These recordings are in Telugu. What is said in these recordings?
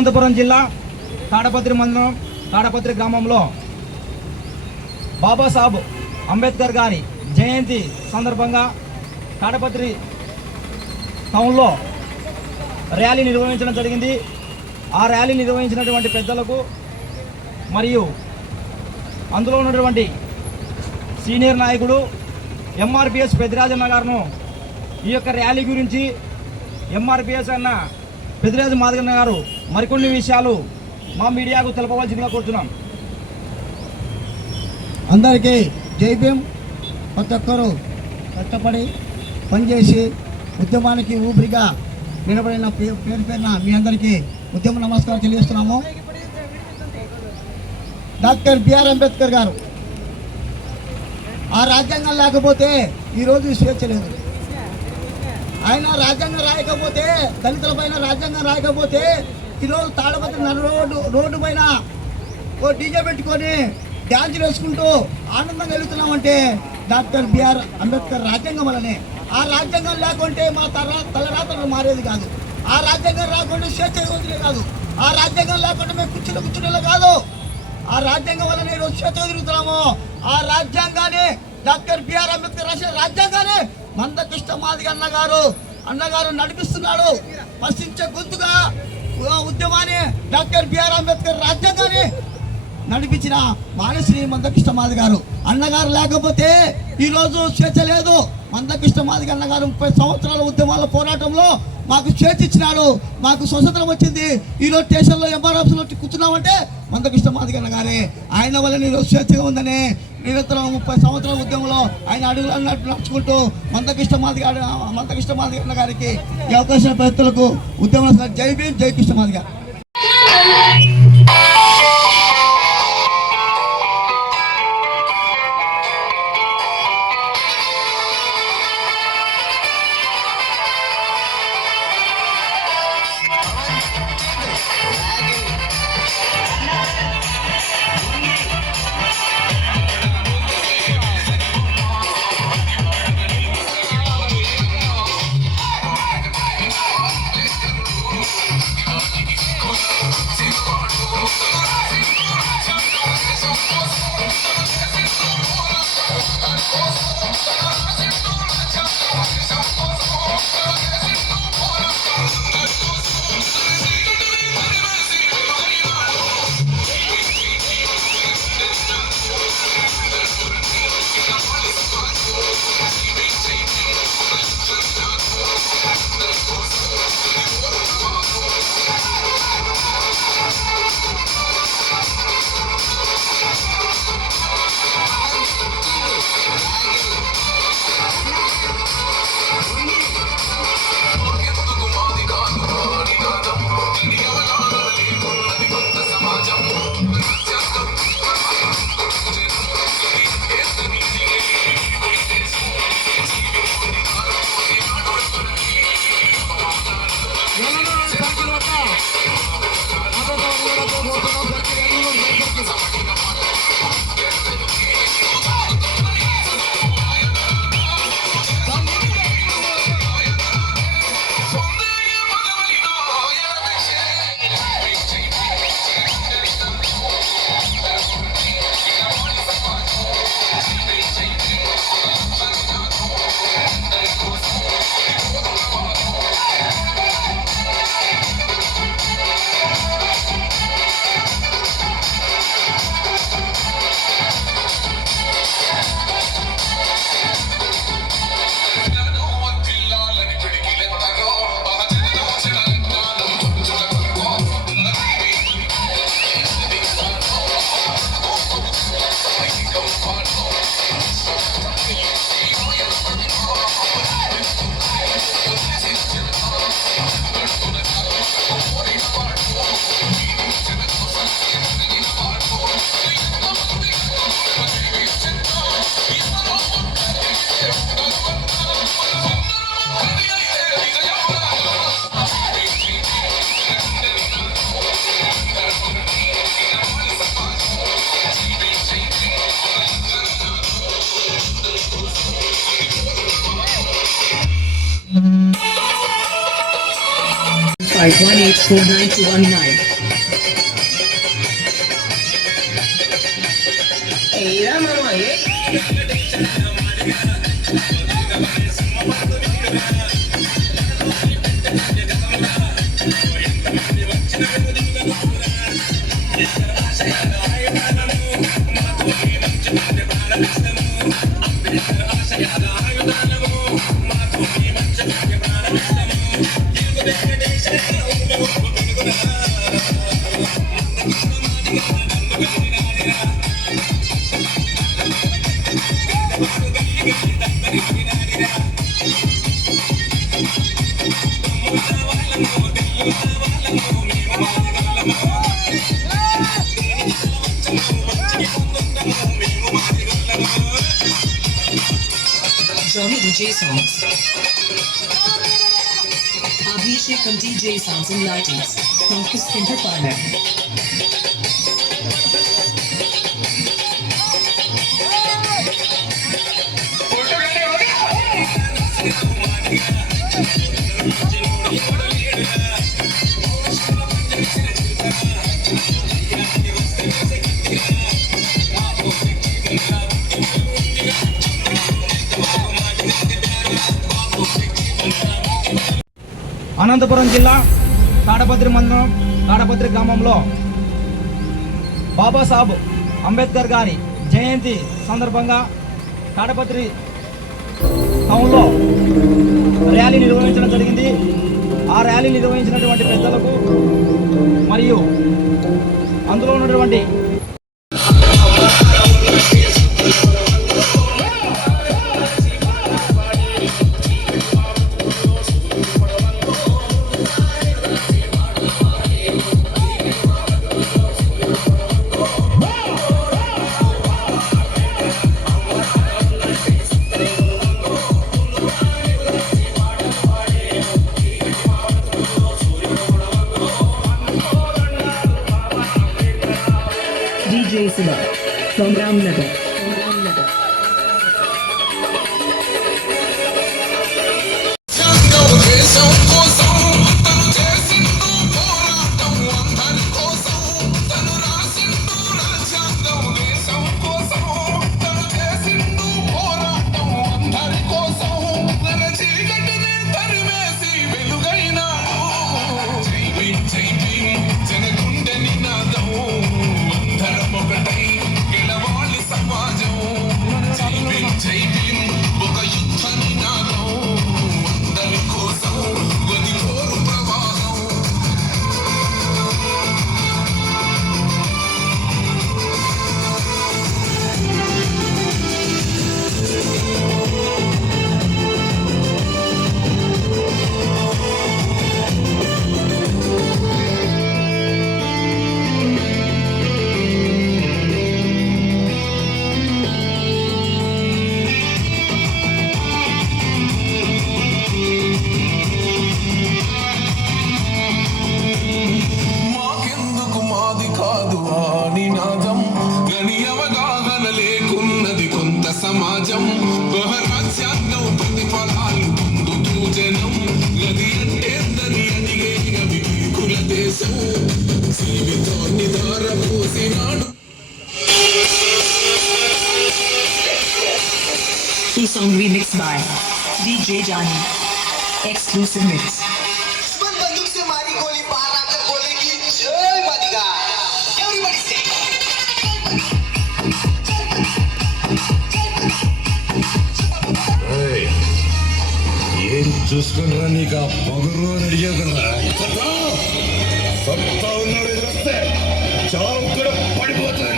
అనంతపురం జిల్లా తాడపత్రి మండలం తాడపత్రి గ్రామంలో బాబాసాహెబ్ అంబేద్కర్ గారి జయంతి సందర్భంగా తాడపత్రి టౌన్లో ర్యాలీ నిర్వహించడం జరిగింది. ఆ ర్యాలీ నిర్వహించినటువంటి పెద్దలకు మరియు అందులో ఉన్నటువంటి సీనియర్ నాయకుడు ఎంఆర్పిఎస్ పెద్దిరాజన్న గారును ఈ యొక్క ర్యాలీ గురించి ఎంఆర్పిఎస్ అన్న పెద్దిరాజు మాదిగన్న గారు మరికొన్ని విషయాలు మా మీడియాకు తెలపవలసిందిగా కోరుతున్నాం. అందరికీ జై భీమ్. ప్రతి ఒక్కరూ కష్టపడి పనిచేసి ఉద్యమానికి ఊపిరిగా నిలబడిన పేరున మీ అందరికీ ఉద్యమ నమస్కారం తెలియజేస్తున్నాము. డాక్టర్ బిఆర్ అంబేద్కర్ గారు ఆ రాజ్యాంగం లేకపోతే ఈరోజు స్వేచ్ఛ లేదు. ఆయన రాజ్యాంగం రాయకపోతే, దళితుల పైన రాజ్యాంగం రాయకపోతే ఈరోజు తాడపత్రి రోడ్డు పైన ఓ డీజే పెట్టుకొని డ్యాన్స్ వేసుకుంటూ ఆనందంగా వెళుతున్నామంటే డాక్టర్ బిఆర్ అంబేద్కర్ రాజ్యాంగం వల్లనే. ఆ రాజ్యాంగం లేకుంటే మా తలరాతలు మారేది కాదు. ఆ రాజ్యాంగం రాకుండా స్వేచ్ఛ వదిలే కాదు. ఆ రాజ్యాంగం లేకుండా మేము కూర్చునేలో కాదు. ఆ రాజ్యాంగం వల్ల నేను స్వేచ్ఛ తిరుగుతున్నాము. ఆ రాజ్యాంగాన్ని డాక్టర్ బిఆర్ అంబేద్కర్ రాసిన రాజ్యాంగాన్ని మందకృష్ణ మాదిగ అన్నగారు నడిపిస్తున్నాడు. ప్రశ్నించే గొంతుగా ఉద్యమాన్ని డాక్టర్ బిఆర్ అంబేద్కర్ రాజ్యాంగాన్ని నడిపించిన మానశ్రీ మందకృష్ణ మాదిగ గారు అన్నగారు లేకపోతే ఈరోజు స్వేచ్ఛ లేదు. మందకృష్ణ మాదిగ అన్నగారు 30 సంవత్సరాల ఉద్యమాల పోరాటంలో మాకు స్వేచ్ఛ ఇచ్చినాడు. మాకు స్వతంత్రం వచ్చింది. ఈరోజు స్టేషన్లో ఎంఆర్ఎఫ్లో కూర్చున్నామంటే మందకృష్ణ మాదిగ అన్నగారే. ఆయన వల్ల నేను స్వేచ్ఛగా ఉందని నిరంతరం 30 సంవత్సరాల ఉద్యమంలో ఆయన అడుగులు అన్నట్టు నడుచుకుంటూ మందకృష్ణ మాదిగ అన్న గారికి ఈ అవకాశం ప్రజలకు ఉద్యమ జై భీమ్, జై Krishna Madiga. Go, 95184919. Johnny DJ Songs. Abhishekam DJ Sounds and Lightings from Kiskinder Parlor. Anantapuram జిల్లా తాడపత్రి మండలం తాడపత్రి గ్రామంలో బాబాసాహెబ్ అంబేద్కర్ గారి జయంతి సందర్భంగా తాడపత్రి టౌన్లో ర్యాలీ నిర్వహించడం జరిగింది. ఆ ర్యాలీ నిర్వహించినటువంటి పెద్దలకు మరియు అందులో ఉన్నటువంటి DJ Siva from Ramnagar. సమాజం బహరాజ్యాంగం ప్రతిఫలాలు పొందుతూ జనం గది అంటే దని అడిగే అవి కుల దేశం జీవితాన్ని ధారపోసినాడు. The song remixed by DJ Johnny. Exclusive mix. ఏం చూసుకున్నారా నీకు ఆ పొగరు అని అడిగేదరా సత్తా ఉన్నాడు వస్తే చావు కూడా పడిపోతుంది.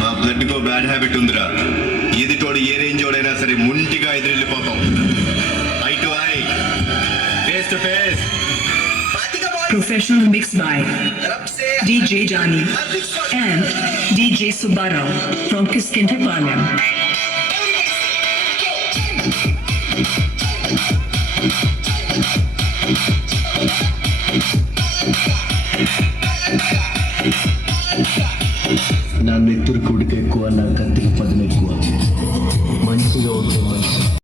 మా బ్లడ్ కో బ్యాడ్ హ్యాబిట్ ఉందిరా. ఇది తోడు ఏ రేంజ్ ఓడైనా సరే ముంటిగా ఎదురెళ్ళిపోతాం. Eye to eye, face to face. Professional mix by DJ Johnny and DJ Subbarao from Kiskinder Parlor. నా నెత్తురు కుడికి ఎక్కువ, నా కత్తికి పదును ఎక్కువ. మంచిగా ఉంటే మంచి